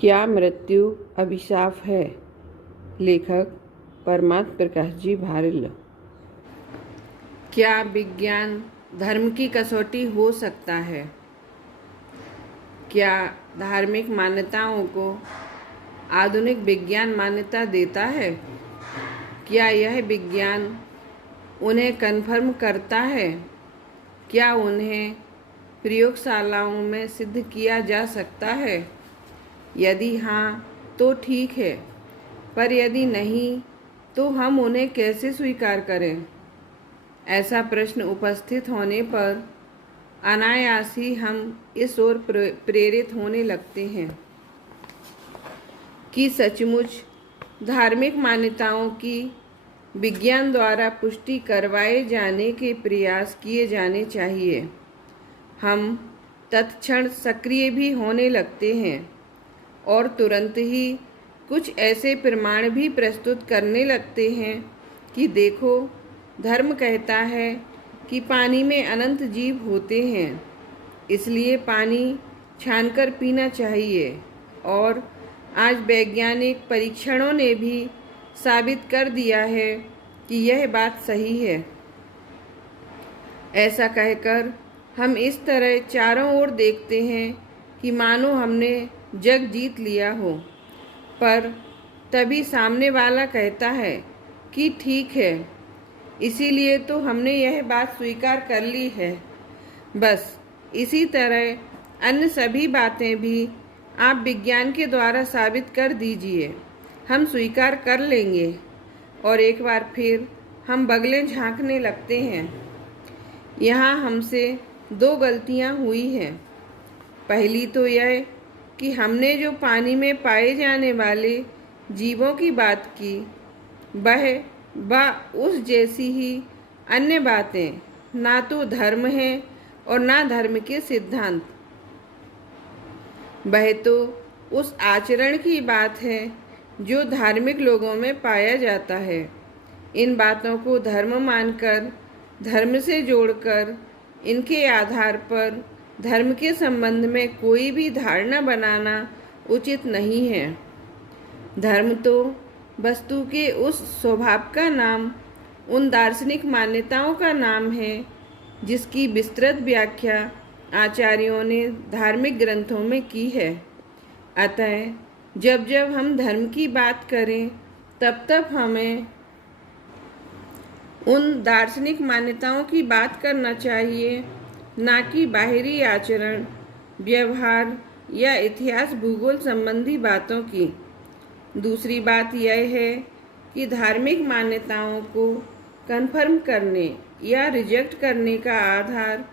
क्या मृत्यु अभिशाप है? लेखक परमात्म प्रकाश जी भारिल। क्या विज्ञान धर्म की कसौटी हो सकता है? क्या धार्मिक मान्यताओं को आधुनिक विज्ञान मान्यता देता है? क्या यह विज्ञान उन्हें कन्फर्म करता है? क्या उन्हें प्रयोगशालाओं में सिद्ध किया जा सकता है? यदि हाँ तो ठीक है, पर यदि नहीं तो हम उन्हें कैसे स्वीकार करें? ऐसा प्रश्न उपस्थित होने पर अनायास ही हम इस ओर प्रेरित होने लगते हैं कि सचमुच धार्मिक मान्यताओं की विज्ञान द्वारा पुष्टि करवाए जाने के प्रयास किए जाने चाहिए। हम तत्क्षण सक्रिय भी होने लगते हैं और तुरंत ही कुछ ऐसे प्रमाण भी प्रस्तुत करने लगते हैं कि देखो, धर्म कहता है कि पानी में अनंत जीव होते हैं, इसलिए पानी छानकर पीना चाहिए। और आज वैज्ञानिक परीक्षणों ने भी साबित कर दिया है कि यह बात सही है। ऐसा कहकर हम इस तरह चारों ओर देखते हैं कि मानो हमने जग जीत लिया हो, पर तभी सामने वाला कहता है कि ठीक है, इसीलिए तो हमने यह बात स्वीकार कर ली है। बस इसी तरह अन्य सभी बातें भी आप विज्ञान के द्वारा साबित कर दीजिए, हम स्वीकार कर लेंगे। और एक बार फिर हम बगलें झांकने लगते हैं। यहाँ हमसे दो गलतियाँ हुई हैं। पहली तो यह कि हमने जो पानी में पाए जाने वाले जीवों की बात की, वह उस जैसी ही अन्य बातें ना तो धर्म है और ना धर्म के सिद्धांत। वह तो उस आचरण की बात है जो धार्मिक लोगों में पाया जाता है। इन बातों को धर्म मानकर, धर्म से जोड़कर, इनके आधार पर धर्म के संबंध में कोई भी धारणा बनाना उचित नहीं है। धर्म तो वस्तु के उस स्वभाव का नाम, उन दार्शनिक मान्यताओं का नाम है जिसकी विस्तृत व्याख्या आचार्यों ने धार्मिक ग्रंथों में की है। अतः जब जब हम धर्म की बात करें, तब तब हमें उन दार्शनिक मान्यताओं की बात करना चाहिए, ना कि बाहरी आचरण, व्यवहार या इतिहास भूगोल संबंधी बातों की। दूसरी बात यह है कि धार्मिक मान्यताओं को कन्फर्म करने या रिजेक्ट करने का आधार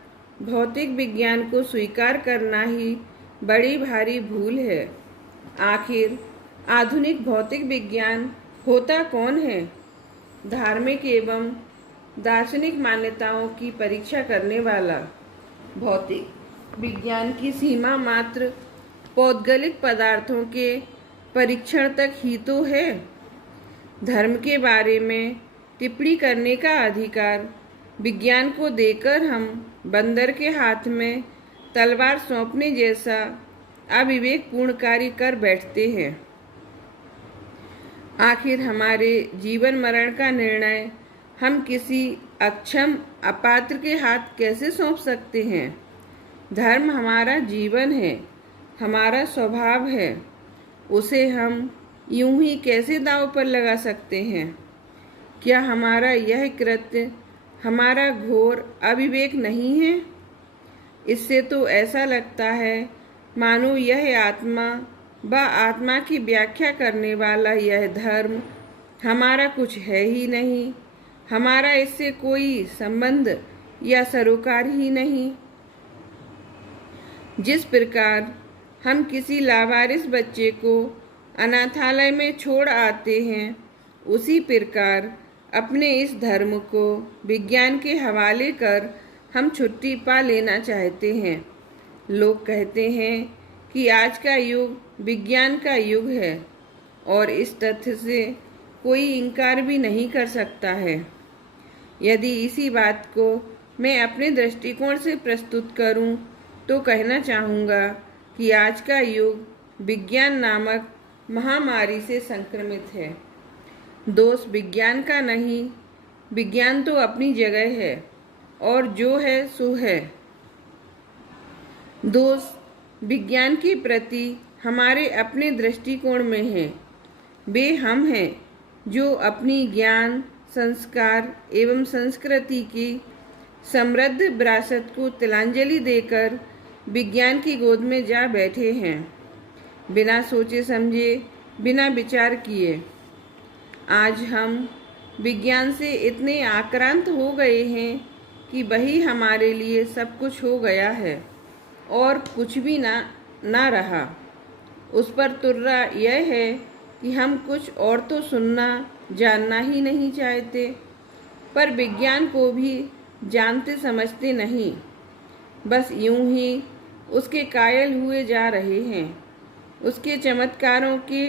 भौतिक विज्ञान को स्वीकार करना ही बड़ी भारी भूल है। आखिर आधुनिक भौतिक विज्ञान होता कौन है? धार्मिक एवं दार्शनिक मान्यताओं की परीक्षा करने वाला। भौतिक विज्ञान की सीमा मात्र पौद्गलिक पदार्थों के परीक्षण तक ही तो है। धर्म के बारे में टिप्पणी करने का अधिकार विज्ञान को देकर हम बंदर के हाथ में तलवार सौंपने जैसा अविवेकपूर्ण कार्य कर बैठते हैं। आखिर हमारे जीवन मरण का निर्णय हम किसी अक्षम अपात्र के हाथ कैसे सौंप सकते हैं? धर्म हमारा जीवन है, हमारा स्वभाव है, उसे हम यूं ही कैसे दांव पर लगा सकते हैं? क्या हमारा यह कृत्य हमारा घोर अविवेक नहीं है? इससे तो ऐसा लगता है मानो यह आत्मा व आत्मा की व्याख्या करने वाला यह धर्म हमारा कुछ है ही नहीं, हमारा इससे कोई संबंध या सरोकार ही नहीं। जिस प्रकार हम किसी लावारिस बच्चे को अनाथालय में छोड़ आते हैं, उसी प्रकार अपने इस धर्म को विज्ञान के हवाले कर हम छुट्टी पा लेना चाहते हैं। लोग कहते हैं कि आज का युग विज्ञान का युग है और इस तथ्य से कोई इनकार भी नहीं कर सकता है। यदि इसी बात को मैं अपने दृष्टिकोण से प्रस्तुत करूं, तो कहना चाहूँगा कि आज का युग विज्ञान नामक महामारी से संक्रमित है। दोष विज्ञान का नहीं, विज्ञान तो अपनी जगह है और जो है सो है। दोष विज्ञान के प्रति हमारे अपने दृष्टिकोण में है। वे हम हैं जो अपनी ज्ञान, संस्कार एवं संस्कृति की समृद्ध विरासत को तिलांजलि देकर विज्ञान की गोद में जा बैठे हैं, बिना सोचे समझे, बिना विचार किए। आज हम विज्ञान से इतने आक्रांत हो गए हैं कि वही हमारे लिए सब कुछ हो गया है और कुछ भी ना रहा। उस पर तुर्रा यह है कि हम कुछ और तो सुनना जानना ही नहीं चाहते, पर विज्ञान को भी जानते समझते नहीं, बस यूं ही उसके कायल हुए जा रहे हैं, उसके चमत्कारों के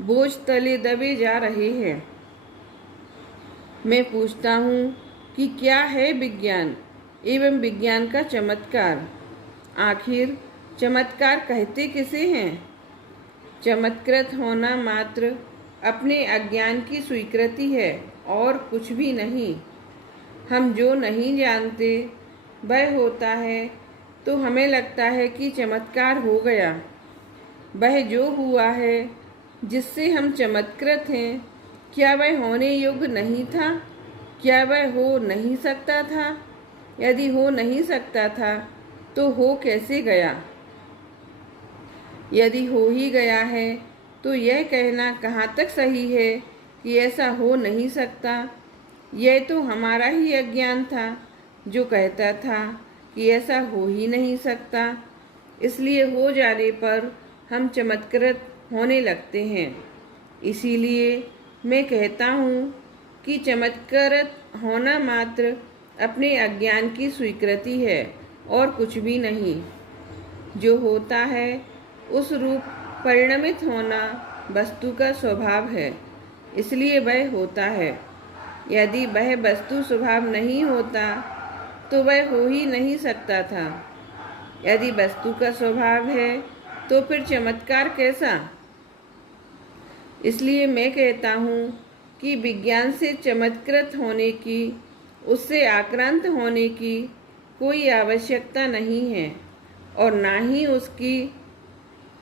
बोझ तले दबे जा रहे हैं। मैं पूछता हूँ कि क्या है विज्ञान एवं विज्ञान का चमत्कार? आखिर चमत्कार कहते किसे हैं? चमत्कृत होना मात्र अपने अज्ञान की स्वीकृति है और कुछ भी नहीं। हम जो नहीं जानते वह होता है तो हमें लगता है कि चमत्कार हो गया। वह जो हुआ है जिससे हम चमत्कृत हैं, क्या वह होने योग्य नहीं था? क्या वह हो नहीं सकता था? यदि हो नहीं सकता था तो हो कैसे गया? यदि हो ही गया है तो यह कहना कहाँ तक सही है कि ऐसा हो नहीं सकता? यह तो हमारा ही अज्ञान था जो कहता था कि ऐसा हो ही नहीं सकता, इसलिए हो जाने पर हम चमत्कृत होने लगते हैं। इसीलिए मैं कहता हूँ कि चमत्कृत होना मात्र अपने अज्ञान की स्वीकृति है और कुछ भी नहीं। जो होता है उस रूप परिणमित होना वस्तु का स्वभाव है, इसलिए वह होता है। यदि वह वस्तु स्वभाव नहीं होता तो वह हो ही नहीं सकता था। यदि वस्तु का स्वभाव है तो फिर चमत्कार कैसा? इसलिए मैं कहता हूँ कि विज्ञान से चमत्कृत होने की, उससे आक्रांत होने की कोई आवश्यकता नहीं है और ना ही उसकी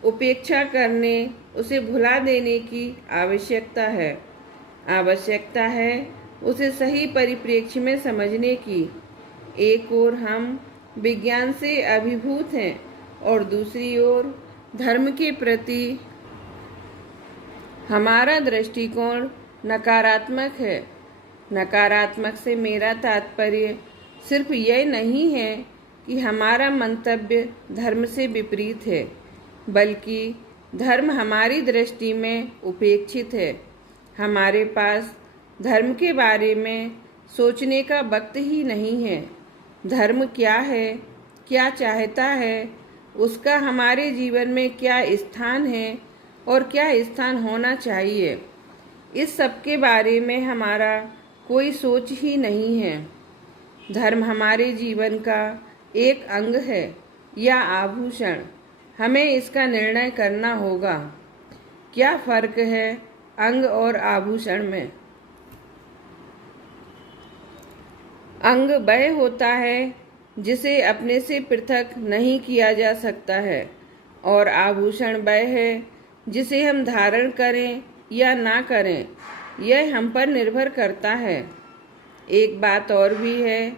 उपेक्षा करने, उसे भुला देने की आवश्यकता है। आवश्यकता है उसे सही परिप्रेक्ष्य में समझने की। एक ओर हम विज्ञान से अभिभूत हैं और दूसरी ओर धर्म के प्रति हमारा दृष्टिकोण नकारात्मक है। नकारात्मक से मेरा तात्पर्य सिर्फ यह नहीं है कि हमारा मंतव्य धर्म से विपरीत है, बल्कि धर्म हमारी दृष्टि में उपेक्षित है। हमारे पास धर्म के बारे में सोचने का वक्त ही नहीं है। धर्म क्या है, क्या चाहता है, उसका हमारे जीवन में क्या स्थान है और क्या स्थान होना चाहिए, इस सब के बारे में हमारा कोई सोच ही नहीं है। धर्म हमारे जीवन का एक अंग है या आभूषण, हमें इसका निर्णय करना होगा। क्या फर्क है अंग और आभूषण में? अंग वह होता है जिसे अपने से पृथक नहीं किया जा सकता है और आभूषण वह है जिसे हम धारण करें या ना करें, यह हम पर निर्भर करता है। एक बात और भी है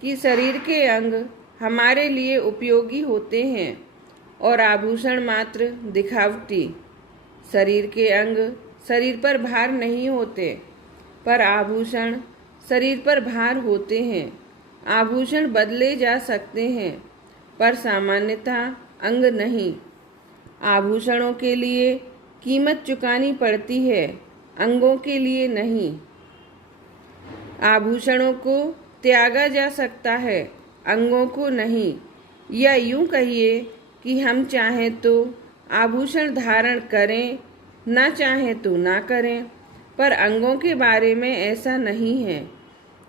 कि शरीर के अंग हमारे लिए उपयोगी होते हैं और आभूषण मात्र दिखावटी। शरीर के अंग शरीर पर भार नहीं होते, पर आभूषण शरीर पर भार होते हैं। आभूषण बदले जा सकते हैं, पर सामान्यतः अंग नहीं। आभूषणों के लिए कीमत चुकानी पड़ती है, अंगों के लिए नहीं। आभूषणों को त्यागा जा सकता है, अंगों को नहीं। या यूं कहिए कि हम चाहें तो आभूषण धारण करें, ना चाहें तो ना करें, पर अंगों के बारे में ऐसा नहीं है।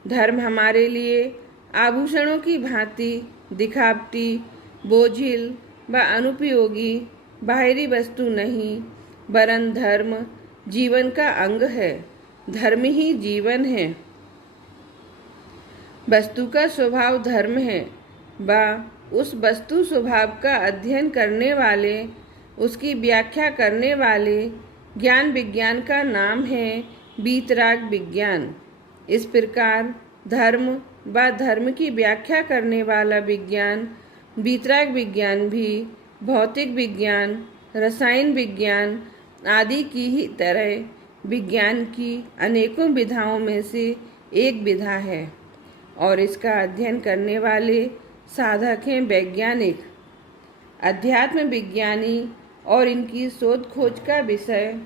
धर्म हमारे लिए आभूषणों की भांति दिखावटी, बोझिल व अनुपयोगी बाहरी वस्तु नहीं, वरन धर्म जीवन का अंग है। धर्म ही जीवन है। वस्तु का स्वभाव धर्म है, व उस वस्तु स्वभाव का अध्ययन करने वाले, उसकी व्याख्या करने वाले ज्ञान विज्ञान का नाम है वीतराग विज्ञान। इस प्रकार धर्म व धर्म की व्याख्या करने वाला विज्ञान वीतराग विज्ञान भी भौतिक विज्ञान, रसायन विज्ञान आदि की ही तरह विज्ञान की अनेकों विधाओं में से एक विधा है और इसका अध्ययन करने वाले साधक हैं वैज्ञानिक, अध्यात्म विज्ञानी और इनकी शोध खोज का विषय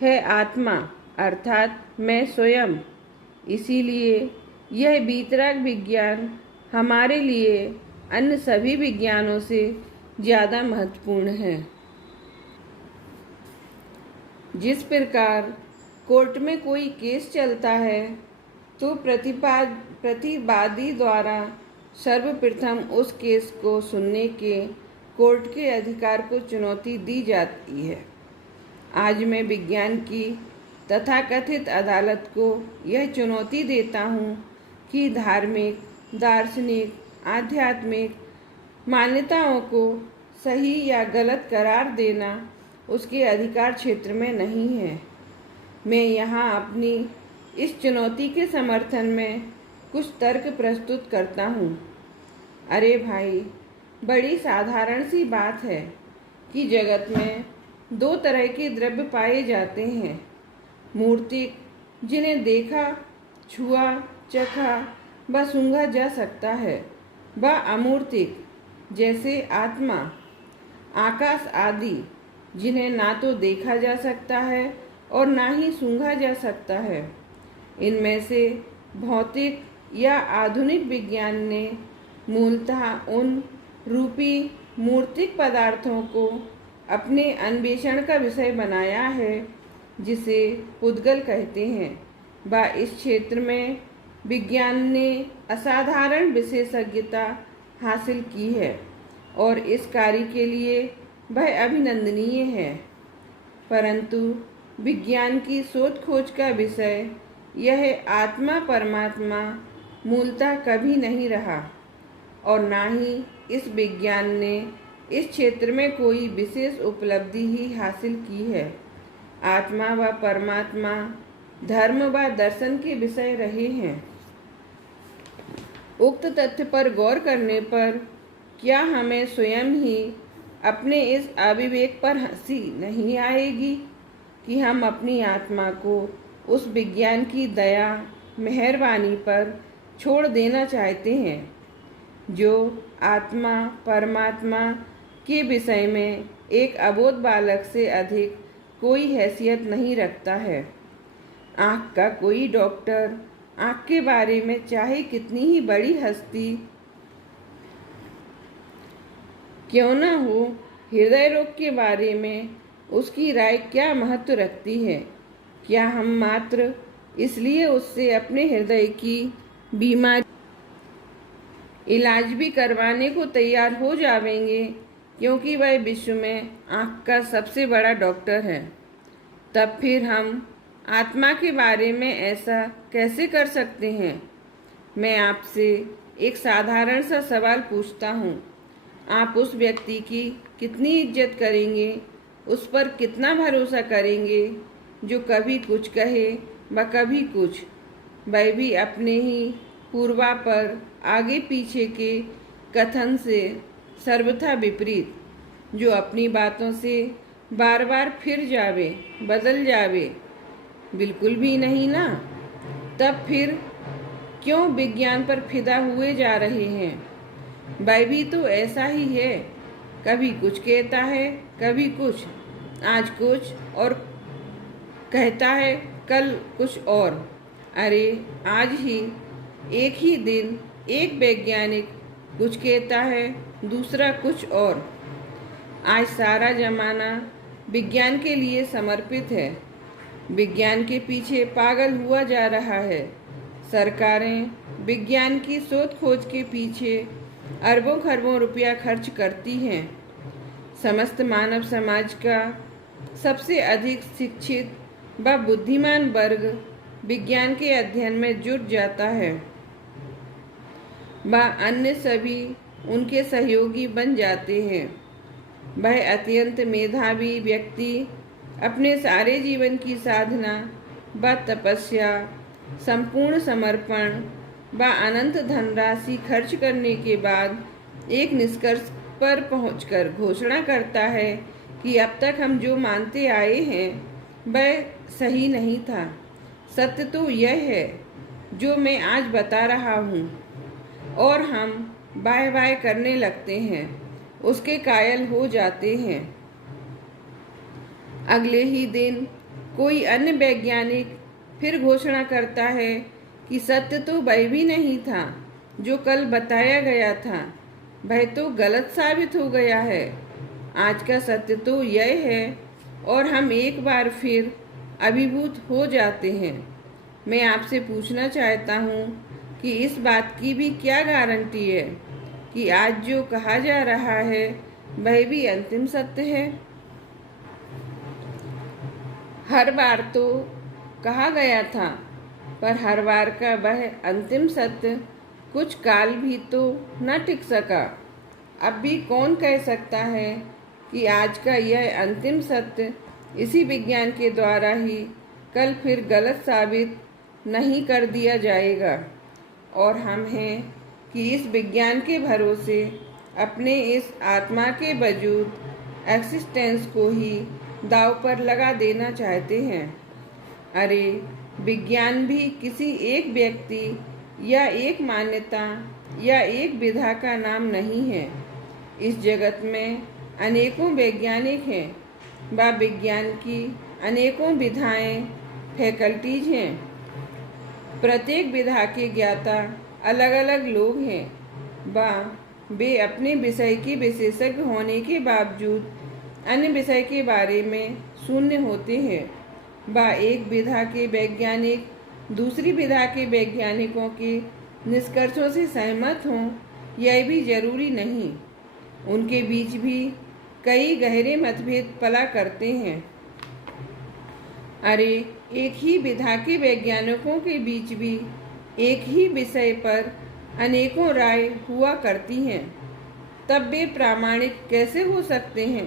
है आत्मा अर्थात मैं स्वयं। इसीलिए यह वीतराग विज्ञान हमारे लिए अन्य सभी विज्ञानों से ज़्यादा महत्वपूर्ण है। जिस प्रकार कोर्ट में कोई केस चलता है तो प्रतिवादी द्वारा सर्वप्रथम उस केस को सुनने के कोर्ट के अधिकार को चुनौती दी जाती है। आज मैं विज्ञान की तथाकथित अदालत को यह चुनौती देता हूँ कि धार्मिक, दार्शनिक, आध्यात्मिक मान्यताओं को सही या गलत करार देना उसके अधिकार क्षेत्र में नहीं है। मैं यहाँ अपनी इस चुनौती के समर्थन में कुछ तर्क प्रस्तुत करता हूँ। अरे भाई, बड़ी साधारण सी बात है कि जगत में दो तरह के द्रव्य पाए जाते हैं, मूर्तिक जिन्हें देखा, छुआ, चखा व सूंघा जा सकता है, व अमूर्तिक जैसे आत्मा, आकाश आदि जिन्हें ना तो देखा जा सकता है और ना ही सूंघा जा सकता है। इनमें से भौतिक या आधुनिक विज्ञान ने मूलतः उन रूपी मूर्तिक पदार्थों को अपने अन्वेषण का विषय बनाया है जिसे पुद्गल कहते हैं, व इस क्षेत्र में विज्ञान ने असाधारण विशेषज्ञता हासिल की है और इस कार्य के लिए वह अभिनंदनीय है। परंतु विज्ञान की शोध खोज का विषय यह आत्मा परमात्मा मूलतः कभी नहीं रहा और ना ही इस विज्ञान ने इस क्षेत्र में कोई विशेष उपलब्धि ही हासिल की है। आत्मा व परमात्मा धर्म व दर्शन के विषय रहे हैं। उक्त तथ्य पर गौर करने पर क्या हमें स्वयं ही अपने इस अविवेक पर हंसी नहीं आएगी कि हम अपनी आत्मा को उस विज्ञान की दया मेहरबानी पर छोड़ देना चाहते हैं जो आत्मा परमात्मा के विषय में एक अबोध बालक से अधिक कोई हैसियत नहीं रखता है। आँख का कोई डॉक्टर आँख के बारे में चाहे कितनी ही बड़ी हस्ती क्यों न हो, हृदय रोग के बारे में उसकी राय क्या महत्व रखती है? क्या हम मात्र इसलिए उससे अपने हृदय की बीमारी इलाज भी करवाने को तैयार हो जाएंगे क्योंकि वह विश्व में आँख का सबसे बड़ा डॉक्टर है? तब फिर हम आत्मा के बारे में ऐसा कैसे कर सकते हैं? मैं आपसे एक साधारण सा सवाल पूछता हूँ। आप उस व्यक्ति की कितनी इज्जत करेंगे, उस पर कितना भरोसा करेंगे जो कभी कुछ कहे व कभी कुछ, वह भी अपने ही पूर्वापर आगे पीछे के कथन से सर्वथा विपरीत, जो अपनी बातों से बार बार फिर जावे, बदल जावे? बिल्कुल भी नहीं ना। तब फिर क्यों विज्ञान पर फिदा हुए जा रहे हैं? वह भी तो ऐसा ही है, कभी कुछ कहता है, कभी कुछ, आज कुछ और कहता है, कल कुछ और। अरे आज ही एक ही दिन एक वैज्ञानिक कुछ कहता है, दूसरा कुछ और। आज सारा जमाना विज्ञान के लिए समर्पित है, विज्ञान के पीछे पागल हुआ जा रहा है। सरकारें विज्ञान की शोध खोज के पीछे अरबों खरबों रुपया खर्च करती हैं। समस्त मानव समाज का सबसे अधिक शिक्षित व बुद्धिमान वर्ग विज्ञान के अध्ययन में जुट जाता है व अन्य सभी उनके सहयोगी बन जाते हैं। वह अत्यंत मेधावी व्यक्ति अपने सारे जीवन की साधना व तपस्या, संपूर्ण समर्पण व अनंत धनराशि खर्च करने के बाद एक निष्कर्ष पर पहुंचकर घोषणा करता है कि अब तक हम जो मानते आए हैं वह सही नहीं था। सत्य तो यह है जो मैं आज बता रहा हूँ, और हम बाय बाय करने लगते हैं, उसके कायल हो जाते हैं। अगले ही दिन कोई अन्य वैज्ञानिक फिर घोषणा करता है कि सत्य तो वह भी नहीं था जो कल बताया गया था, वह तो गलत साबित हो गया है। आज का सत्य तो यह है, और हम एक बार फिर अभिभूत हो जाते हैं। मैं आपसे पूछना चाहता हूँ कि इस बात की भी क्या गारंटी है कि आज जो कहा जा रहा है वह भी अंतिम सत्य है। हर बार तो कहा गया था, पर हर बार का वह अंतिम सत्य कुछ काल भी तो न टिक सका। अब भी कौन कह सकता है कि आज का यह अंतिम सत्य इसी विज्ञान के द्वारा ही कल फिर गलत साबित नहीं कर दिया जाएगा। और हम हैं कि इस विज्ञान के भरोसे अपने इस आत्मा के वजूद एक्सिस्टेंस को ही दांव पर लगा देना चाहते हैं। अरे, विज्ञान भी किसी एक व्यक्ति या एक मान्यता या एक विधा का नाम नहीं है। इस जगत में अनेकों वैज्ञानिक हैं व विज्ञान की अनेकों विधाएं, फैकल्टीज हैं। प्रत्येक विधा के ज्ञाता अलग अलग लोग हैं व वे अपने विषय के विशेषज्ञ होने के बावजूद अन्य विषय के बारे में शून्य होते हैं। व एक विधा के वैज्ञानिक दूसरी विधा के वैज्ञानिकों के निष्कर्षों से सहमत हों, यह भी जरूरी नहीं। उनके बीच भी कई गहरे मतभेद पला करते हैं। अरे, एक ही विधा के वैज्ञानिकों के बीच भी एक ही विषय पर अनेकों राय हुआ करती हैं, तब वे प्रामाणिक कैसे हो सकते हैं?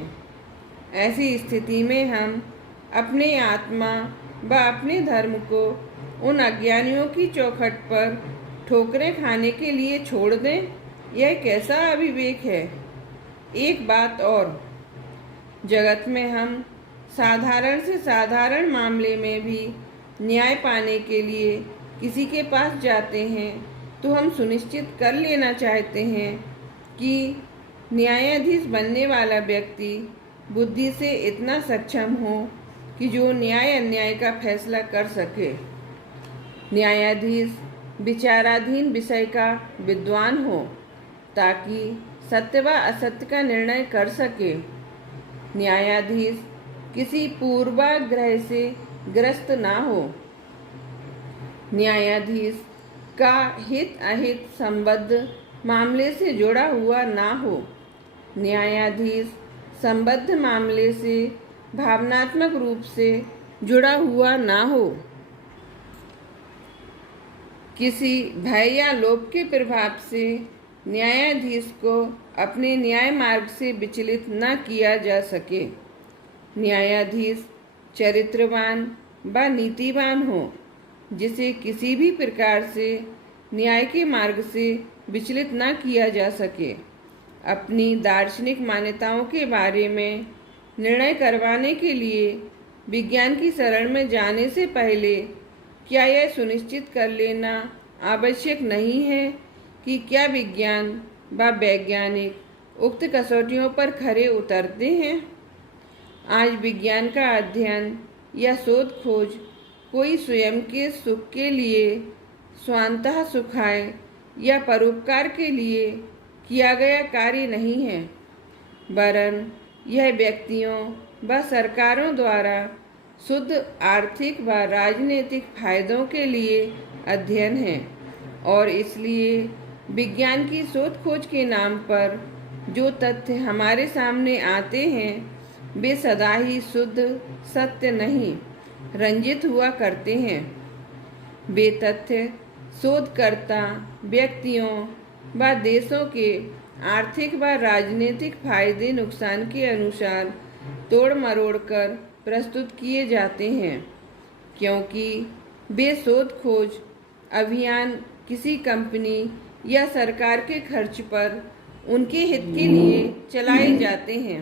ऐसी स्थिति में हम अपने आत्मा व अपने धर्म को उन अज्ञानियों की चौखट पर ठोकरें खाने के लिए छोड़ दें? यह कैसा अविवेक है। एक बात और, जगत में हम साधारण से साधारण मामले में भी न्याय पाने के लिए किसी के पास जाते हैं तो हम सुनिश्चित कर लेना चाहते हैं कि न्यायाधीश बनने वाला व्यक्ति बुद्धि से इतना सक्षम हो कि जो न्याय अन्याय का फैसला कर सके। न्यायाधीश विचाराधीन विषय का विद्वान हो ताकि सत्य व असत्य का निर्णय कर सके। न्यायाधीश किसी पूर्वाग्रह से ग्रस्त ना हो। न्यायाधीश का हित अहित संबद्ध मामले से जुड़ा हुआ ना हो। न्यायाधीश संबद्ध मामले से भावनात्मक रूप से जुड़ा हुआ ना हो। किसी भय या लोभ के प्रभाव से न्यायाधीश को अपने न्याय मार्ग से विचलित न किया जा सके। न्यायाधीश चरित्रवान व नीतिवान हो, जिसे किसी भी प्रकार से न्याय के मार्ग से विचलित न किया जा सके। अपनी दार्शनिक मान्यताओं के बारे में निर्णय करवाने के लिए विज्ञान की शरण में जाने से पहले क्या यह सुनिश्चित कर लेना आवश्यक नहीं है कि क्या विज्ञान व वैज्ञानिक उक्त कसौटियों पर खरे उतरते हैं? आज विज्ञान का अध्ययन या शोध खोज कोई स्वयं के सुख के लिए, स्वांतः सुखाय या परोपकार के लिए किया गया कार्य नहीं है, वरन यह व्यक्तियों व सरकारों द्वारा शुद्ध आर्थिक व राजनीतिक फायदों के लिए अध्ययन है। और इसलिए विज्ञान की शोध खोज के नाम पर जो तथ्य हमारे सामने आते हैं वे सदा ही शुद्ध सत्य नहीं रंजित हुआ करते हैं। वे तथ्य शोधकर्ता व्यक्तियों व देशों के आर्थिक व राजनीतिक फायदे नुकसान के अनुसार तोड़ मरोड़ कर प्रस्तुत किए जाते हैं, क्योंकि वे शोध खोज अभियान किसी कंपनी या सरकार के खर्च पर उनके हित के लिए चलाए जाते हैं।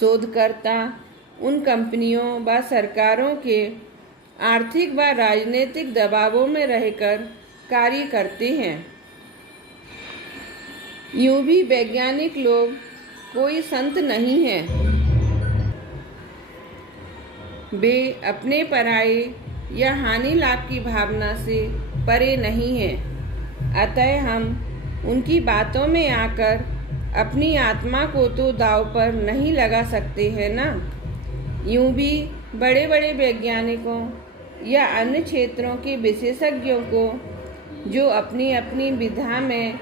शोधकर्ता उन कंपनियों व सरकारों के आर्थिक व राजनीतिक दबावों में रहकर कार्य करते हैं। यूं भी वैज्ञानिक लोग कोई संत नहीं हैं। वे अपने पराये या हानि लाभ की भावना से परे नहीं हैं। अतः हम उनकी बातों में आकर अपनी आत्मा को तो दांव पर नहीं लगा सकते हैं ना। यूं भी बड़े बड़े वैज्ञानिकों या अन्य क्षेत्रों के विशेषज्ञों को, जो अपनी अपनी विधा में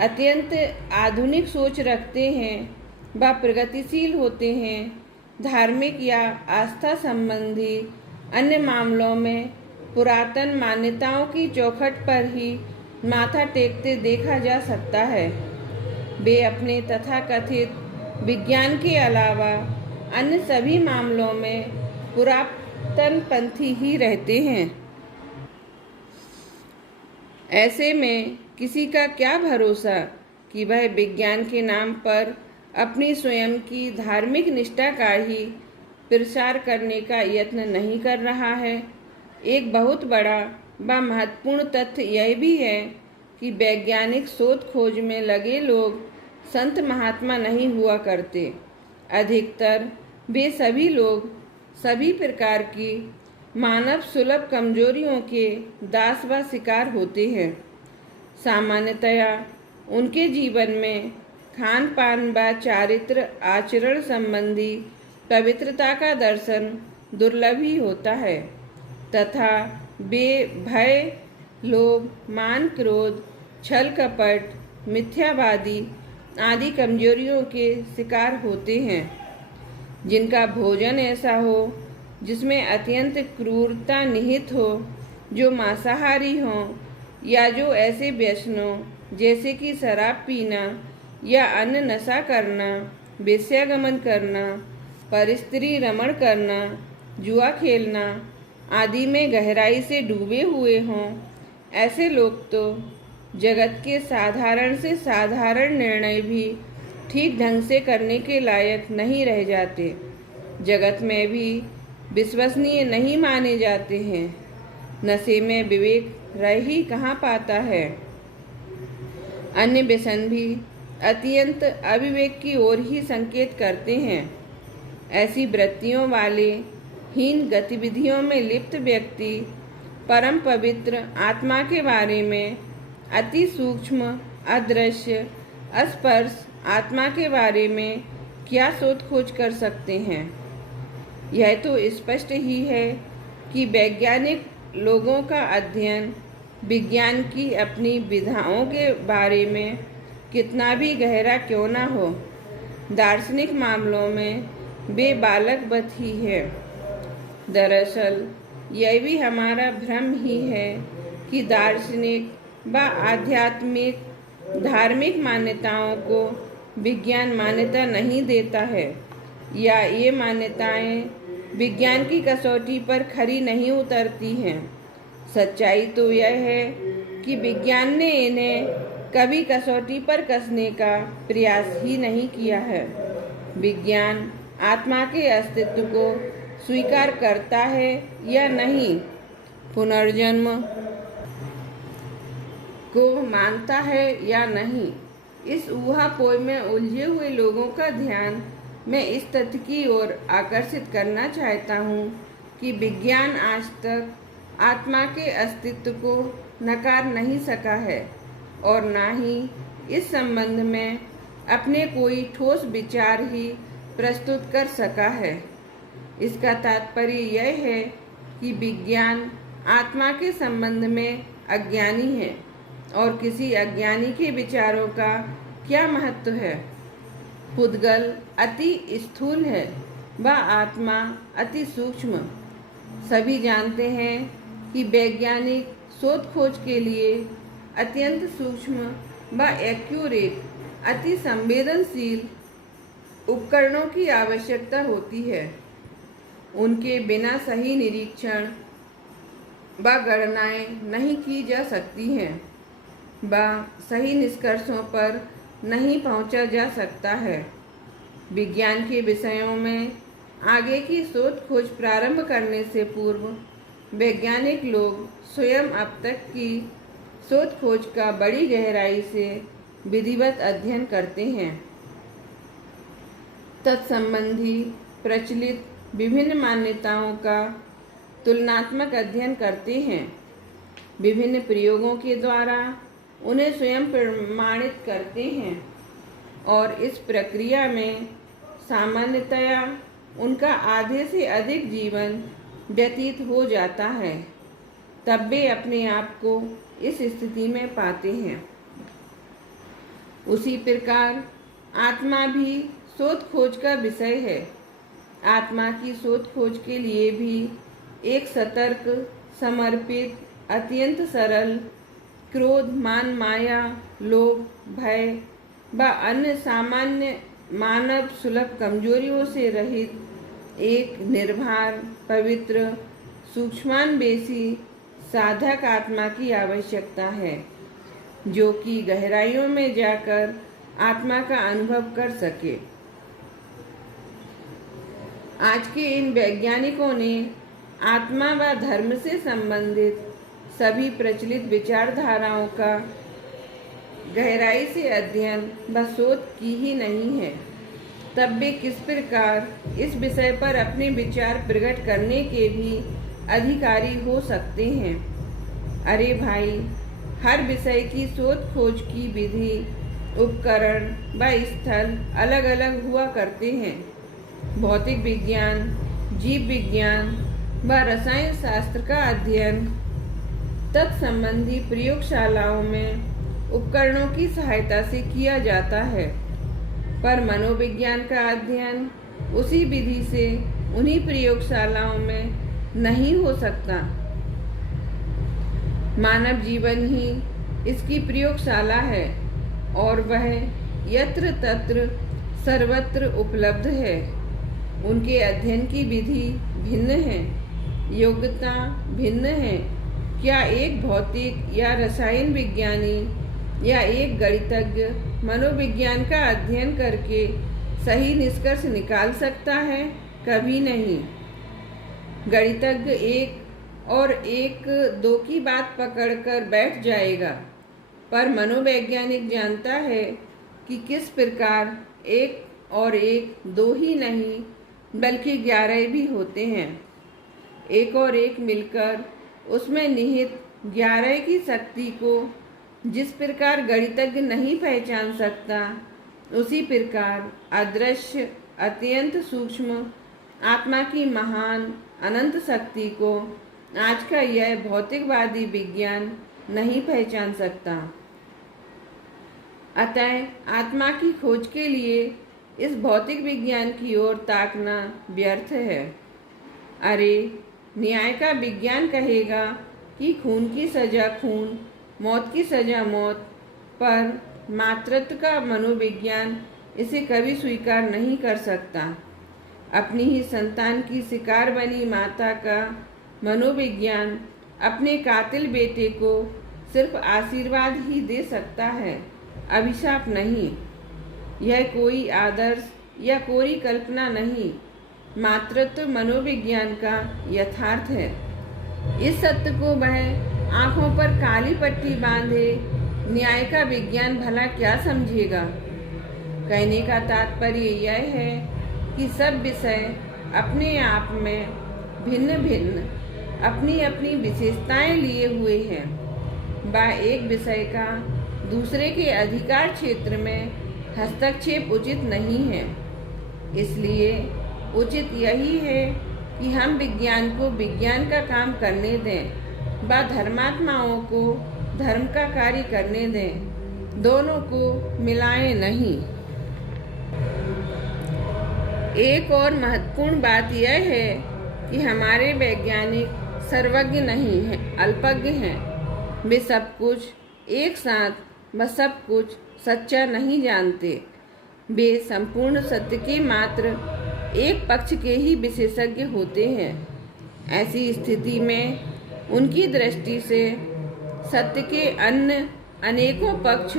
अत्यंत आधुनिक सोच रखते हैं व प्रगतिशील होते हैं, धार्मिक या आस्था संबंधी अन्य मामलों में पुरातन मान्यताओं की चौखट पर ही माथा टेकते देखा जा सकता है। वे अपने तथाकथित विज्ञान के अलावा अन्य सभी मामलों में पुरातनपंथी ही रहते हैं। ऐसे में किसी का क्या भरोसा कि वह विज्ञान के नाम पर अपनी स्वयं की धार्मिक निष्ठा का ही प्रसार करने का यत्न नहीं कर रहा है। एक बहुत बड़ा व महत्वपूर्ण तथ्य यह भी है कि वैज्ञानिक शोध खोज में लगे लोग संत महात्मा नहीं हुआ करते। अधिकतर वे सभी लोग सभी प्रकार की मानव सुलभ कमजोरियों के दास व शिकार होते हैं। सामान्यतया उनके जीवन में खान पान व चारित्र आचरण संबंधी पवित्रता का दर्शन दुर्लभ ही होता है तथा वे भय, लोभ, मान, क्रोध, छल कपट, मिथ्यावादी आदि कमजोरियों के शिकार होते हैं। जिनका भोजन ऐसा हो जिसमें अत्यंत क्रूरता निहित हो, जो मांसाहारी हों या जो ऐसे व्यसनों जैसे कि शराब पीना या अन्य नशा करना, वेश्यागमन करना, परस्त्री रमण करना, जुआ खेलना आदि में गहराई से डूबे हुए हों, ऐसे लोग तो जगत के साधारण से साधारण निर्णय भी ठीक ढंग से करने के लायक नहीं रह जाते, जगत में भी विश्वसनीय नहीं माने जाते हैं। नशे में विवेक रह ही कहाँ पाता है। अन्य व्यसन भी अत्यंत अविवेक की ओर ही संकेत करते हैं। ऐसी वृत्तियों वाले हीन गतिविधियों में लिप्त व्यक्ति परम पवित्र आत्मा के बारे में, अति सूक्ष्म अदृश्य अस्पर्श आत्मा के बारे में क्या शोध खोज कर सकते हैं। यह तो स्पष्ट ही है कि वैज्ञानिक लोगों का अध्ययन विज्ञान की अपनी विधाओं के बारे में कितना भी गहरा क्यों न हो, दार्शनिक मामलों में वे बालकवत ही है। दरअसल यह भी हमारा भ्रम ही है कि दार्शनिक व आध्यात्मिक धार्मिक मान्यताओं को विज्ञान मान्यता नहीं देता है, या ये मान्यताएं विज्ञान की कसौटी पर खरी नहीं उतरती हैं। सच्चाई तो यह है कि विज्ञान ने इन्हें कभी कसौटी पर कसने का प्रयास ही नहीं किया है। विज्ञान आत्मा के अस्तित्व को स्वीकार करता है या नहीं, पुनर्जन्म को मानता है या नहीं, इस ऊहापोह में उलझे हुए लोगों का ध्यान मैं इस तथ्य की ओर आकर्षित करना चाहता हूँ कि विज्ञान आज तक आत्मा के अस्तित्व को नकार नहीं सका है और ना ही इस संबंध में अपने कोई ठोस विचार ही प्रस्तुत कर सका है। इसका तात्पर्य यह है कि विज्ञान आत्मा के संबंध में अज्ञानी है और किसी अज्ञानी के विचारों का क्या महत्व है? पुद्गल अति स्थूल है व आत्मा अति सूक्ष्म। सभी जानते हैं कि वैज्ञानिक शोध खोज के लिए अत्यंत सूक्ष्म व एक्यूरेट अति संवेदनशील उपकरणों की आवश्यकता होती है। उनके बिना सही निरीक्षण व गणनाएं नहीं की जा सकती हैं व सही निष्कर्षों पर नहीं पहुंचा जा सकता है। विज्ञान के विषयों में आगे की शोध खोज प्रारंभ करने से पूर्व वैज्ञानिक लोग स्वयं अब तक की शोध खोज का बड़ी गहराई से विधिवत अध्ययन करते हैं। तत्संबंधी प्रचलित विभिन्न मान्यताओं का तुलनात्मक अध्ययन करते हैं। विभिन्न प्रयोगों के द्वारा उन्हें स्वयं प्रमाणित करते हैं और इस प्रक्रिया में सामान्यतया उनका आधे से अधिक जीवन व्यतीत हो जाता है। तब वे अपने आप को इस स्थिति में पाते हैं। उसी प्रकार आत्मा भी शोध खोज का विषय है। आत्मा की शोध खोज के लिए भी एक सतर्क, समर्पित, अत्यंत सरल, क्रोध, मान, माया, लोभ, भय व अन्य सामान्य मानव सुलभ कमजोरियों से रहित एक निर्भर, पवित्र, सूक्ष्मान्वेषी साधक आत्मा की आवश्यकता है, जो कि गहराइयों में जाकर आत्मा का अनुभव कर सके। आज के इन वैज्ञानिकों ने आत्मा व धर्म से संबंधित सभी प्रचलित विचारधाराओं का गहराई से अध्ययन व शोध की ही नहीं है, तब वे किस प्रकार इस विषय पर अपने विचार प्रकट करने के भी अधिकारी हो सकते हैं। अरे भाई, हर विषय की शोध खोज की विधि, उपकरण व स्थल अलग अलग हुआ करते हैं। भौतिक विज्ञान, जीव विज्ञान व रसायन शास्त्र का अध्ययन तत्संबंधी प्रयोगशालाओं में उपकरणों की सहायता से किया जाता है, पर मनोविज्ञान का अध्ययन उसी विधि से उन्हीं प्रयोगशालाओं में नहीं हो सकता। मानव जीवन ही इसकी प्रयोगशाला है और वह यत्र तत्र सर्वत्र उपलब्ध है। उनके अध्ययन की विधि भिन्न है, योग्यता भिन्न है। क्या एक भौतिक या रसायन विज्ञानी या एक गणितज्ञ मनोविज्ञान का अध्ययन करके सही निष्कर्ष निकाल सकता है? कभी नहीं। गणितज्ञ एक और एक दो की बात पकड़कर बैठ जाएगा, पर मनोवैज्ञानिक जानता है कि किस प्रकार एक और एक दो ही नहीं बल्कि 11 भी होते हैं। एक और एक मिलकर उसमें निहित 11 की शक्ति को जिस प्रकार गणितज्ञ नहीं पहचान सकता, उसी प्रकार अदृश्य, अत्यंत सूक्ष्म आत्मा की महान अनंत शक्ति को आज का यह भौतिकवादी विज्ञान नहीं पहचान सकता। अतः आत्मा की खोज के लिए इस भौतिक विज्ञान की ओर ताकना व्यर्थ है। अरे, न्याय का विज्ञान कहेगा कि खून की सजा खून, मौत की सजा मौत, पर मातृत्व का मनोविज्ञान इसे कभी स्वीकार नहीं कर सकता। अपनी ही संतान की शिकार बनी माता का मनोविज्ञान अपने कातिल बेटे को सिर्फ आशीर्वाद ही दे सकता है, अभिशाप नहीं। यह कोई आदर्श या कोई कल्पना नहीं, मातृत्व मनोविज्ञान का यथार्थ है। इस सत्य को वह आंखों पर काली पट्टी बांधे न्याय का विज्ञान भला क्या समझेगा। कहने का तात्पर्य यह है कि सब विषय अपने आप में भिन्न भिन्न अपनी अपनी विशेषताएं लिए हुए हैं। एक विषय का दूसरे के अधिकार क्षेत्र में हस्तक्षेप उचित नहीं है। इसलिए उचित यही है कि हम विज्ञान को विज्ञान का काम करने दें, धर्मात्माओं को धर्म का कार्य करने दें। दोनों को मिलाएं नहीं। एक और महत्वपूर्ण बात यह है कि हमारे वैज्ञानिक सर्वज्ञ नहीं हैं, अल्पज्ञ हैं। वे सब कुछ एक साथ व सब कुछ सच्चा नहीं जानते। वे संपूर्ण सत्य के मात्र एक पक्ष के ही विशेषज्ञ होते हैं। ऐसी स्थिति में उनकी दृष्टि से सत्य के अन्य अनेकों पक्ष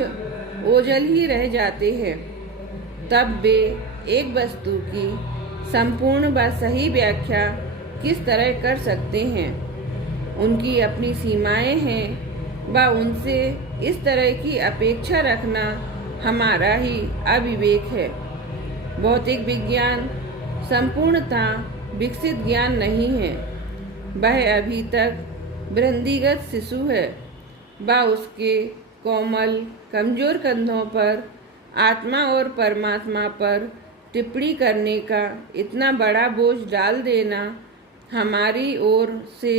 ओझल ही रह जाते हैं। तब वे एक वस्तु की संपूर्ण व सही व्याख्या किस तरह कर सकते हैं? उनकी अपनी सीमाएं हैं व उनसे इस तरह की अपेक्षा रखना हमारा ही अविवेक है। भौतिक विज्ञान संपूर्णतः विकसित ज्ञान नहीं है। वह अभी तक वृद्धिगत शिशु है। वह उसके कोमल कमजोर कंधों पर आत्मा और परमात्मा पर टिप्पणी करने का इतना बड़ा बोझ डाल देना हमारी ओर से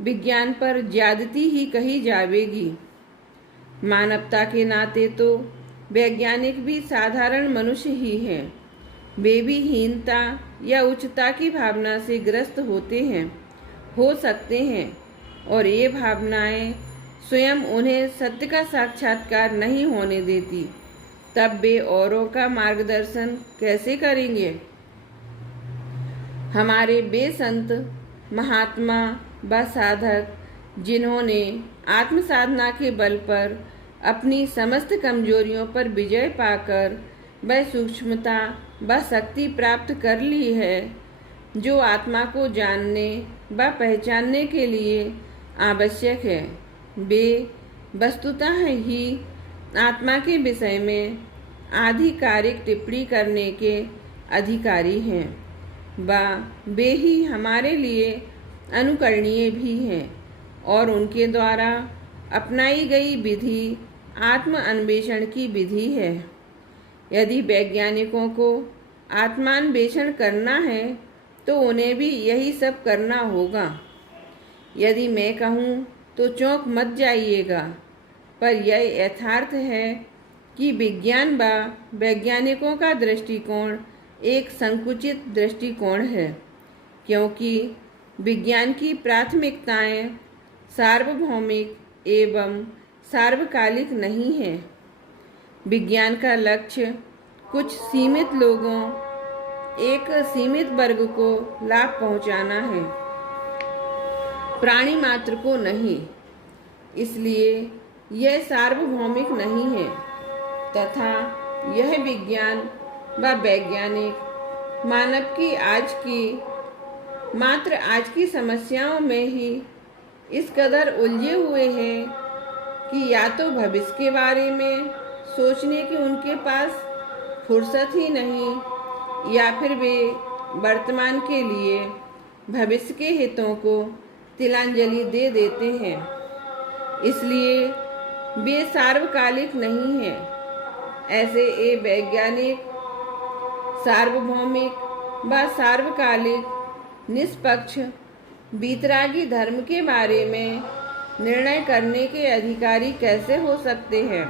विज्ञान पर ज्यादती ही कही जावेगी। मानवता के नाते तो वैज्ञानिक भी साधारण मनुष्य ही हैं। वे भी हीनता या उच्चता की भावना से ग्रस्त हो सकते हैं और ये भावनाएं स्वयं उन्हें सत्य का साक्षात्कार नहीं होने देती। तब वे औरों का मार्गदर्शन कैसे करेंगे? हमारे वे संत महात्मा व साधक जिन्होंने आत्म साधना के बल पर अपनी समस्त कमजोरियों पर विजय पाकर वह सूक्ष्मता व शक्ति प्राप्त कर ली है जो आत्मा को जानने व पहचानने के लिए आवश्यक है, वे वस्तुतः ही आत्मा के विषय में आधिकारिक टिप्पणी करने के अधिकारी हैं। वे ही हमारे लिए अनुकरणीय भी हैं और उनके द्वारा अपनाई गई विधि आत्म अन्वेषण की विधि है। यदि वैज्ञानिकों को आत्मान्वेषण करना है तो उन्हें भी यही सब करना होगा। यदि मैं कहूँ तो चौंक मत जाइएगा, पर यह यथार्थ है कि विज्ञान व वैज्ञानिकों का दृष्टिकोण एक संकुचित दृष्टिकोण है, क्योंकि विज्ञान की प्राथमिकताएं सार्वभौमिक एवं सार्वकालिक नहीं है। विज्ञान का लक्ष्य कुछ सीमित लोगों, एक सीमित वर्ग को लाभ पहुंचाना है, प्राणी मात्र को नहीं। इसलिए यह सार्वभौमिक नहीं है तथा यह विज्ञान व वैज्ञानिक मानव की आज की समस्याओं में ही इस कदर उलझे हुए हैं कि या तो भविष्य के बारे में सोचने की उनके पास फुर्सत ही नहीं, या फिर वे वर्तमान के लिए भविष्य के हितों को तिलांजलि दे देते हैं। इसलिए वे सार्वकालिक नहीं हैं। ऐसे ये वैज्ञानिक सार्वभौमिक व सार्वकालिक निष्पक्ष वीतरागी धर्म के बारे में निर्णय करने के अधिकारी कैसे हो सकते हैं?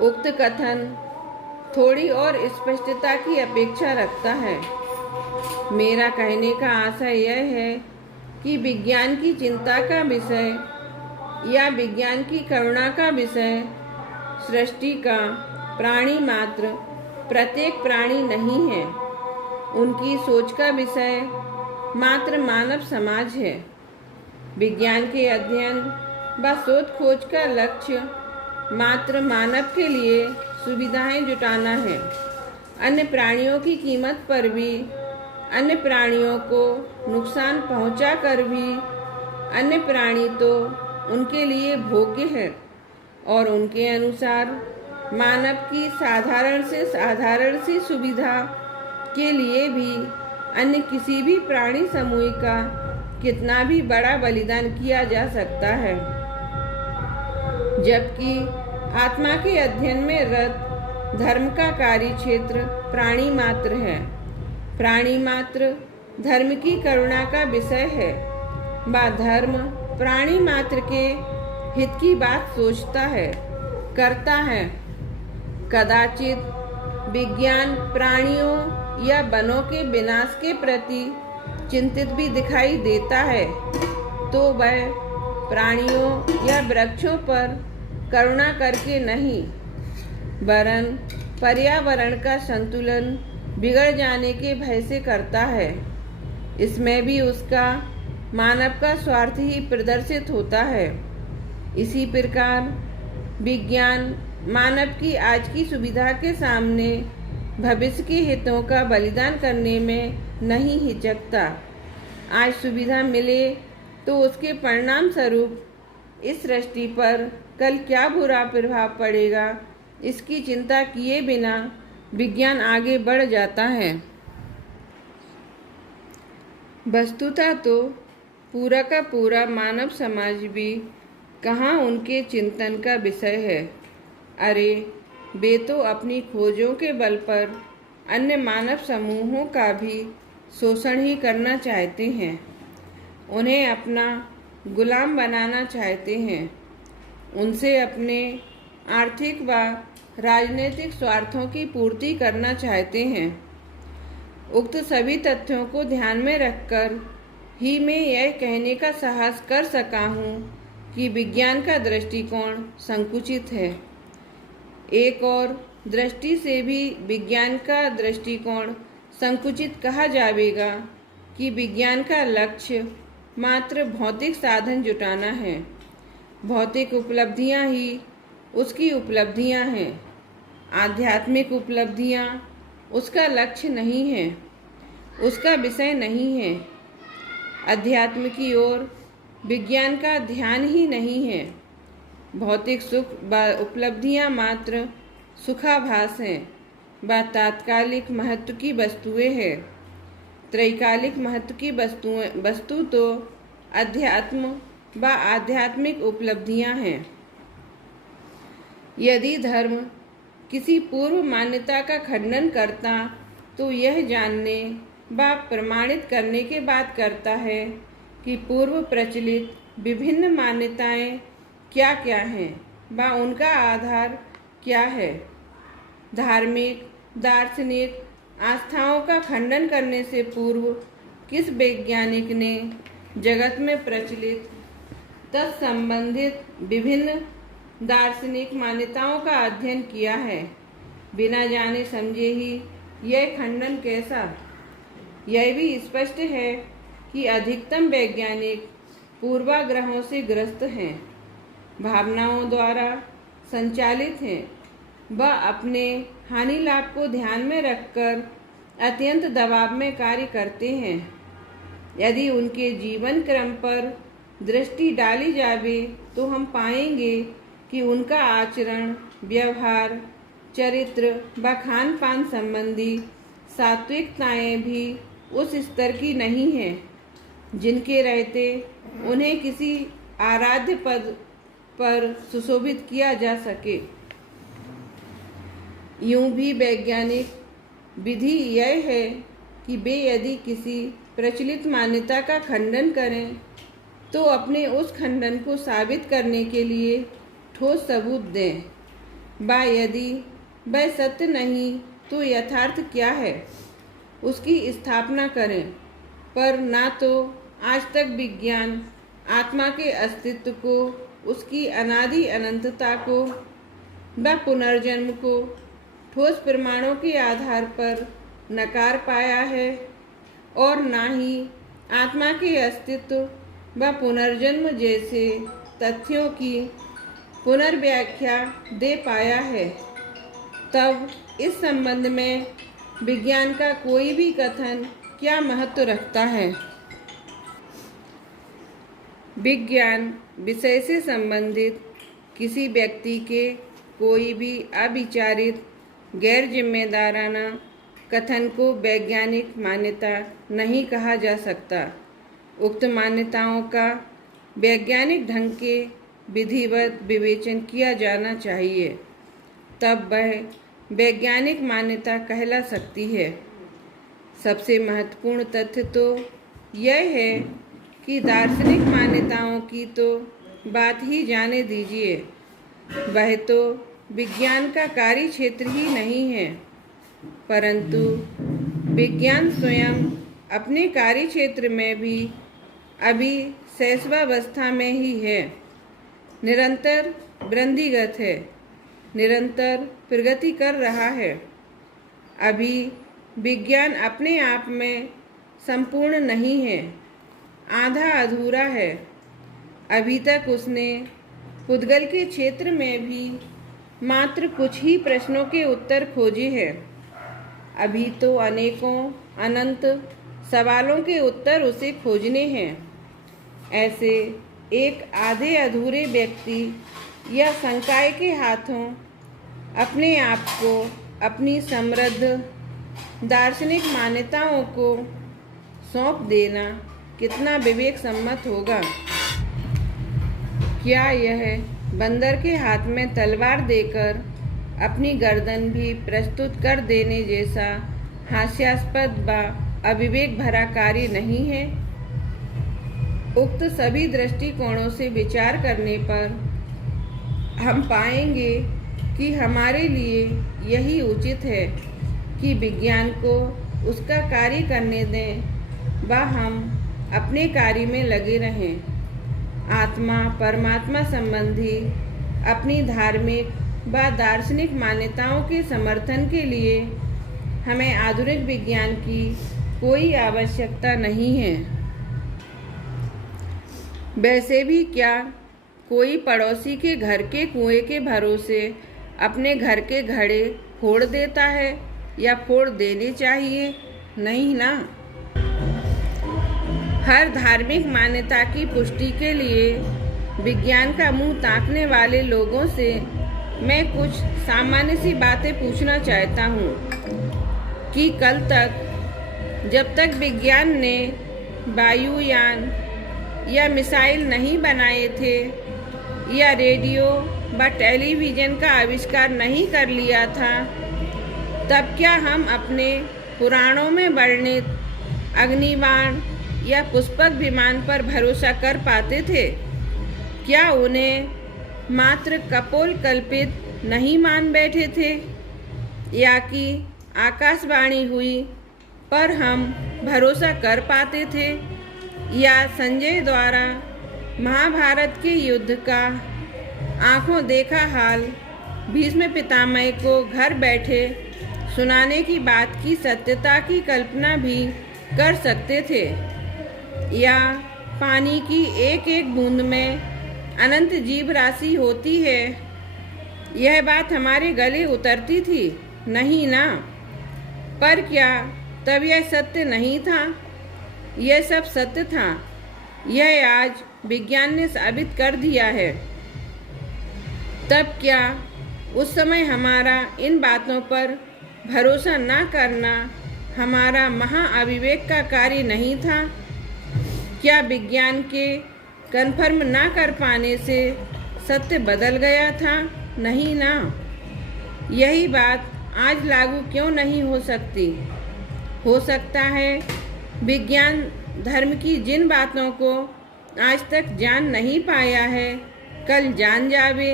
उक्त कथन थोड़ी और स्पष्टता की अपेक्षा रखता है। मेरा कहने का आशय यह है कि विज्ञान की चिंता का विषय या विज्ञान की करुणा का विषय सृष्टि का प्राणी मात्र प्रत्येक प्राणी नहीं है। उनकी सोच का विषय मात्र मानव समाज है। विज्ञान के अध्ययन व शोध खोज का लक्ष्य मात्र मानव के लिए सुविधाएं जुटाना है। अन्य प्राणियों की कीमत पर भी, अन्य प्राणियों को नुकसान पहुंचा कर भी अन्य प्राणी तो उनके लिए भोग्य है और उनके अनुसार मानव की साधारण से साधारण सी सुविधा के लिए भी अन्य किसी भी प्राणी समूह का कितना भी बड़ा बलिदान किया जा सकता है। जबकि आत्मा के अध्ययन में रत धर्म का कार्य क्षेत्र प्राणी मात्र है। प्राणी मात्र धर्म की करुणा का विषय है। वह धर्म प्राणी मात्र के हित की बात सोचता है। करता है। कदाचित विज्ञान प्राणियों या वनों के विनाश के प्रति चिंतित भी दिखाई देता है, तो वह प्राणियों या वृक्षों पर करुणा करके नहीं, वरन पर्यावरण का संतुलन बिगड़ जाने के भय से करता है। इसमें भी उसका मानव का स्वार्थ ही प्रदर्शित होता है। इसी प्रकार विज्ञान मानव की आज की सुविधा के सामने भविष्य के हितों का बलिदान करने में नहीं हिचकता। आज सुविधा मिले तो उसके परिणाम स्वरूप इस सृष्टि पर कल क्या बुरा प्रभाव पड़ेगा, इसकी चिंता किए बिना विज्ञान आगे बढ़ जाता है। वस्तुतः तो पूरा का पूरा मानव समाज भी कहाँ उनके चिंतन का विषय है। अरे, वे तो अपनी खोजों के बल पर अन्य मानव समूहों का भी शोषण ही करना चाहते हैं, उन्हें अपना गुलाम बनाना चाहते हैं, उनसे अपने आर्थिक व राजनीतिक स्वार्थों की पूर्ति करना चाहते हैं। उक्त सभी तथ्यों को ध्यान में रखकर ही मैं यह कहने का साहस कर सका हूँ कि विज्ञान का दृष्टिकोण संकुचित है। एक और दृष्टि से भी विज्ञान का दृष्टिकोण संकुचित कहा जाएगा कि विज्ञान का लक्ष्य मात्र भौतिक साधन जुटाना है। भौतिक उपलब्धियां ही उसकी उपलब्धियां हैं। आध्यात्मिक उपलब्धियां उसका लक्ष्य नहीं है, उसका विषय नहीं है। अध्यात्म की ओर विज्ञान का ध्यान ही नहीं है। भौतिक सुख व उपलब्धियां मात्र सुखाभास हैं व तात्कालिक महत्व की वस्तुएं हैं। त्रैकालिक महत्व की वस्तु तो अध्यात्म व आध्यात्मिक उपलब्धियां हैं। यदि धर्म किसी पूर्व मान्यता का खंडन करता तो यह जानने व प्रमाणित करने के बाद करता है कि पूर्व प्रचलित विभिन्न मान्यताएं क्या क्या हैं व उनका आधार क्या है। धार्मिक दार्शनिक आस्थाओं का खंडन करने से पूर्व किस वैज्ञानिक ने जगत में प्रचलित तत्संबंधित विभिन्न दार्शनिक मान्यताओं का अध्ययन किया है। बिना जाने समझे ही यह खंडन कैसा। यह भी स्पष्ट है कि अधिकतम वैज्ञानिक पूर्वाग्रहों से ग्रस्त हैं, भावनाओं द्वारा संचालित हैं व अपने हानि लाभ को ध्यान में रखकर अत्यंत दबाव में कार्य करते हैं। यदि उनके जीवन क्रम पर दृष्टि डाली जावे तो हम पाएंगे कि उनका आचरण, व्यवहार, चरित्र व खान पान संबंधी सात्विकताएं भी उस स्तर की नहीं है जिनके रहते उन्हें किसी आराध्य पद पर सुशोभित किया जा सके। यूं भी वैज्ञानिक विधि यह है कि वे यदि किसी प्रचलित मान्यता का खंडन करें तो अपने उस खंडन को साबित करने के लिए ठोस सबूत दें, व यदि वह सत्य नहीं तो यथार्थ क्या है उसकी स्थापना करें। पर ना तो आज तक विज्ञान आत्मा के अस्तित्व को, उसकी अनादि अनंतता को व पुनर्जन्म को ठोस प्रमाणों के आधार पर नकार पाया है और ना ही आत्मा के अस्तित्व व पुनर्जन्म जैसे तथ्यों की पुनर्व्याख्या दे पाया है। तब इस संबंध में विज्ञान का कोई भी कथन क्या महत्व रखता है। विज्ञान विषय से संबंधित किसी व्यक्ति के कोई भी अविचारित गैर जिम्मेदाराना कथन को वैज्ञानिक मान्यता नहीं कहा जा सकता। उक्त मान्यताओं का वैज्ञानिक ढंग के विधिवत विवेचन किया जाना चाहिए, तब वह वैज्ञानिक मान्यता कहला सकती है। सबसे महत्वपूर्ण तथ्य तो यह है कि दार्शनिक मान्यताओं की तो बात ही जाने दीजिए। वह तो विज्ञान का कार्य क्षेत्र ही नहीं है, परंतु विज्ञान स्वयं अपने कार्य क्षेत्र में भी अभी शैशवावस्था में ही है, निरंतर वृद्धिगत है, निरंतर प्रगति कर रहा है। अभी विज्ञान अपने आप में संपूर्ण नहीं है, आधा अधूरा है। अभी तक उसने पुद्गल के क्षेत्र में भी मात्र कुछ ही प्रश्नों के उत्तर खोजे हैं। अभी तो अनेकों अनंत सवालों के उत्तर उसे खोजने हैं। ऐसे एक आधे अधूरे व्यक्ति या संकाय के हाथों अपने आप को, अपनी समृद्ध दार्शनिक मान्यताओं को सौंप देना कितना विवेक सम्मत होगा। क्या यह बंदर के हाथ में तलवार देकर अपनी गर्दन भी प्रस्तुत कर देने जैसा हास्यास्पद व अविवेक भरा कार्य नहीं है? उक्त सभी दृष्टिकोणों से विचार करने पर हम पाएंगे कि हमारे लिए यही उचित है कि विज्ञान को उसका कार्य करने दें व हम अपने कार्य में लगे रहें। आत्मा परमात्मा संबंधी अपनी धार्मिक व दार्शनिक मान्यताओं के समर्थन के लिए हमें आधुनिक विज्ञान की कोई आवश्यकता नहीं है। वैसे भी क्या कोई पड़ोसी के घर के कुएं के भरोसे अपने घर के घड़े फोड़ देता है या फोड़ देने चाहिए? नहीं ना। हर धार्मिक मान्यता की पुष्टि के लिए विज्ञान का मुंह ताकने वाले लोगों से मैं कुछ सामान्य सी बातें पूछना चाहता हूँ कि कल तक जब तक विज्ञान ने वायुयान या मिसाइल नहीं बनाए थे या रेडियो व टेलीविज़न का आविष्कार नहीं कर लिया था, तब क्या हम अपने पुराणों में वर्णित अग्निबाण या पुष्पक विमान पर भरोसा कर पाते थे? क्या उन्हें मात्र कपोल कल्पित नहीं मान बैठे थे, या कि आकाशवाणी हुई पर हम भरोसा कर पाते थे, या संजय द्वारा महाभारत के युद्ध का आंखों देखा हाल भीष्म पितामह को घर बैठे सुनाने की बात की सत्यता की कल्पना भी कर सकते थे, या पानी की एक एक बूंद में अनंत जीव राशि होती है, यह बात हमारे गले उतरती थी? नहीं ना। पर क्या तब यह सत्य नहीं था? यह सब सत्य था। यह आज विज्ञान ने साबित कर दिया है। तब क्या उस समय हमारा इन बातों पर भरोसा न करना हमारा महाअविवेक का कार्य नहीं था? क्या विज्ञान के कन्फर्म ना कर पाने से सत्य बदल गया था? नहीं ना। यही बात आज लागू क्यों नहीं हो सकती? हो सकता है विज्ञान धर्म की जिन बातों को आज तक जान नहीं पाया है, कल जान जावे,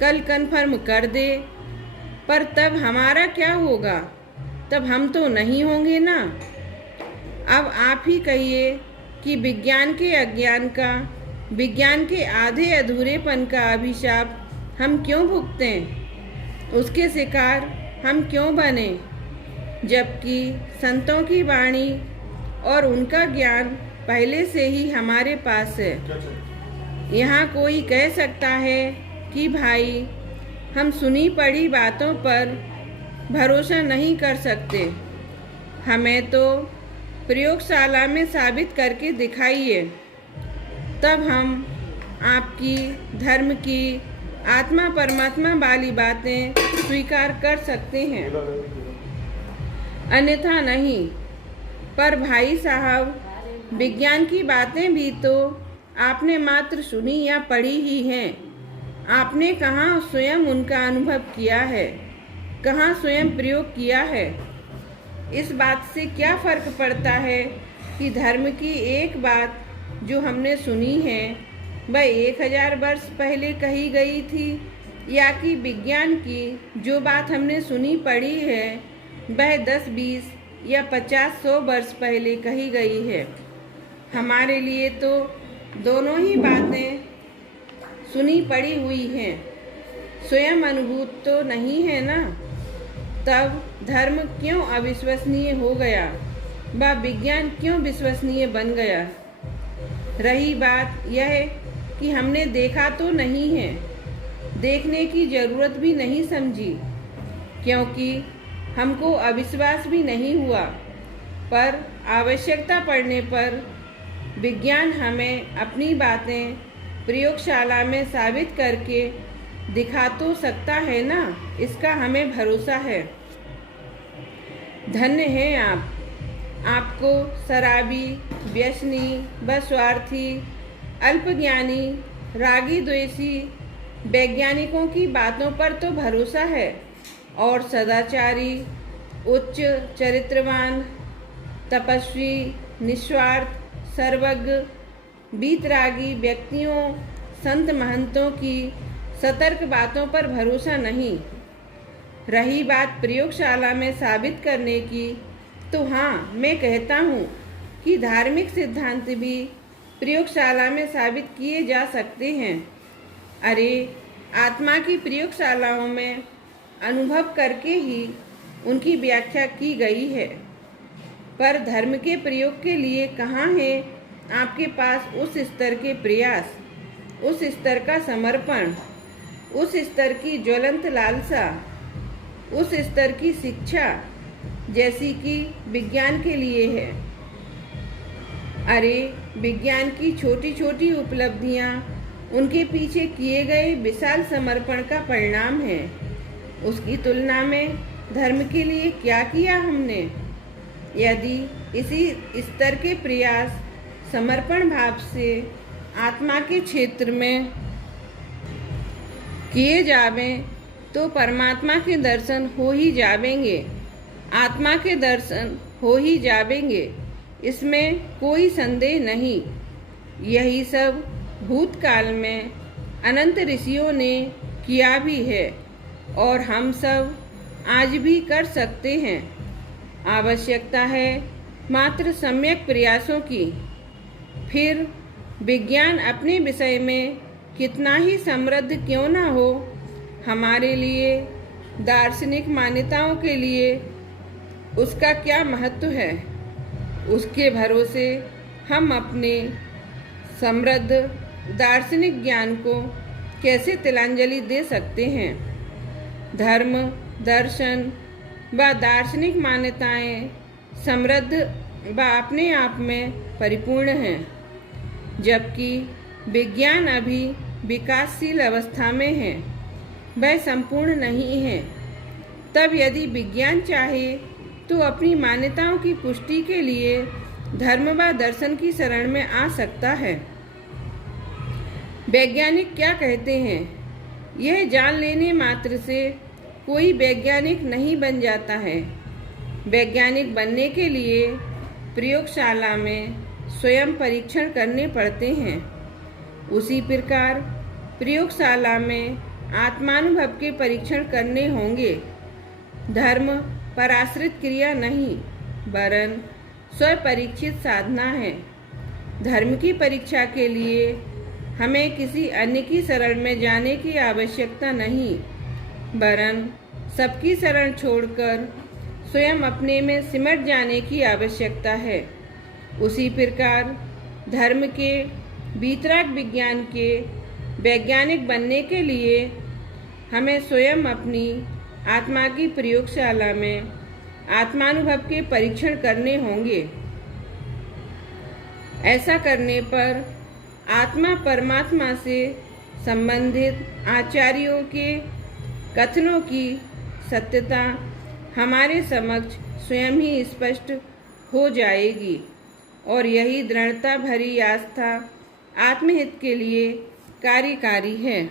कल कन्फर्म कर दे। पर तब हमारा क्या होगा? तब हम तो नहीं होंगे ना। अब आप ही कहिए कि विज्ञान के अज्ञान का, विज्ञान के आधे अधूरेपन का अभिशाप हम क्यों भुगतें? उसके शिकार हम क्यों बने? जबकि संतों की वाणी और उनका ज्ञान पहले से ही हमारे पास है। यहाँ कोई कह सकता है कि भाई हम सुनी पढ़ी बातों पर भरोसा नहीं कर सकते, हमें तो प्रयोगशाला में साबित करके दिखाइए, तब हम आपकी धर्म की आत्मा परमात्मा वाली बातें स्वीकार कर सकते हैं, अन्यथा नहीं। पर भाई साहब, विज्ञान की बातें भी तो आपने मात्र सुनी या पढ़ी ही हैं। आपने कहाँ स्वयं उनका अनुभव किया है, कहाँ स्वयं प्रयोग किया है? इस बात से क्या फर्क पड़ता है कि धर्म की एक बात जो हमने सुनी है वह 1000 वर्ष पहले कही गई थी या कि विज्ञान की जो बात हमने सुनी पढ़ी है वह 10-20 या 50-100 वर्ष पहले कही गई है। हमारे लिए तो दोनों ही बातें सुनी पड़ी हुई हैं, स्वयं अनुभूत तो नहीं है ना। तब धर्म क्यों अविश्वसनीय हो गया व विज्ञान क्यों विश्वसनीय बन गया? रही बात यह कि हमने देखा तो नहीं है, देखने की ज़रूरत भी नहीं समझी, क्योंकि हमको अविश्वास भी नहीं हुआ। पर आवश्यकता पड़ने पर विज्ञान हमें अपनी बातें प्रयोगशाला में साबित करके दिखा तो सकता है ना, इसका हमें भरोसा है। धन्य हैं आप। आपको शराबी, व्यसनी व स्वार्थी, अल्पज्ञानी, रागी द्वेषी वैज्ञानिकों की बातों पर तो भरोसा है, और सदाचारी, उच्च चरित्रवान, तपस्वी, निस्वार्थ, सर्वज्ञ, वीतरागी व्यक्तियों, संत महंतों की सतर्क बातों पर भरोसा नहीं। रही बात प्रयोगशाला में साबित करने की, तो हाँ, मैं कहता हूँ कि धार्मिक सिद्धांत भी प्रयोगशाला में साबित किए जा सकते हैं। अरे, आत्मा की प्रयोगशालाओं में अनुभव करके ही उनकी व्याख्या की गई है। पर धर्म के प्रयोग के लिए कहाँ है आपके पास उस स्तर के प्रयास, उस स्तर का समर्पण, उस स्तर की ज्वलंत लालसा, उस स्तर की शिक्षा जैसी कि विज्ञान के लिए है? अरे, विज्ञान की छोटी छोटी उपलब्धियां उनके पीछे किए गए विशाल समर्पण का परिणाम है। उसकी तुलना में धर्म के लिए क्या किया हमने? यदि इसी स्तर के प्रयास समर्पण भाव से आत्मा के क्षेत्र में किए जावें तो परमात्मा के दर्शन हो ही जावेंगे, आत्मा के दर्शन हो ही जावेंगे, इसमें कोई संदेह नहीं। यही सब भूतकाल में अनंत ऋषियों ने किया भी है और हम सब आज भी कर सकते हैं। आवश्यकता है मात्र सम्यक प्रयासों की। फिर विज्ञान अपने विषय में कितना ही समृद्ध क्यों न हो, हमारे लिए दार्शनिक मान्यताओं के लिए उसका क्या महत्व है? उसके भरोसे हम अपने समृद्ध दार्शनिक ज्ञान को कैसे तिलांजलि दे सकते हैं? धर्म, दर्शन व दार्शनिक मान्यताएं समृद्ध व अपने आप में परिपूर्ण हैं, जबकि विज्ञान अभी विकासशील अवस्था में है, वह संपूर्ण नहीं है। तब यदि विज्ञान चाहे तो अपनी मान्यताओं की पुष्टि के लिए धर्म व दर्शन की शरण में आ सकता है। वैज्ञानिक क्या कहते हैं, यह जान लेने मात्र से कोई वैज्ञानिक नहीं बन जाता है। वैज्ञानिक बनने के लिए प्रयोगशाला में स्वयं परीक्षण करने पड़ते हैं। उसी प्रकार प्रयोगशाला में आत्मानुभव के परीक्षण करने होंगे। धर्म पराश्रित क्रिया नहीं, वरन स्वपरीक्षित साधना है। धर्म की परीक्षा के लिए हमें किसी अन्य की शरण में जाने की आवश्यकता नहीं, वरन सबकी शरण छोड़कर स्वयं अपने में सिमट जाने की आवश्यकता है। उसी प्रकार धर्म के वीतराग विज्ञान के वैज्ञानिक बनने के लिए हमें स्वयं अपनी आत्मा की प्रयोगशाला में आत्मानुभव के परीक्षण करने होंगे। ऐसा करने पर आत्मा परमात्मा से संबंधित आचार्यों के कथनों की सत्यता हमारे समक्ष स्वयं ही स्पष्ट हो जाएगी, और यही दृढ़ता भरी आस्था आत्महित के लिए कार्यकारी है।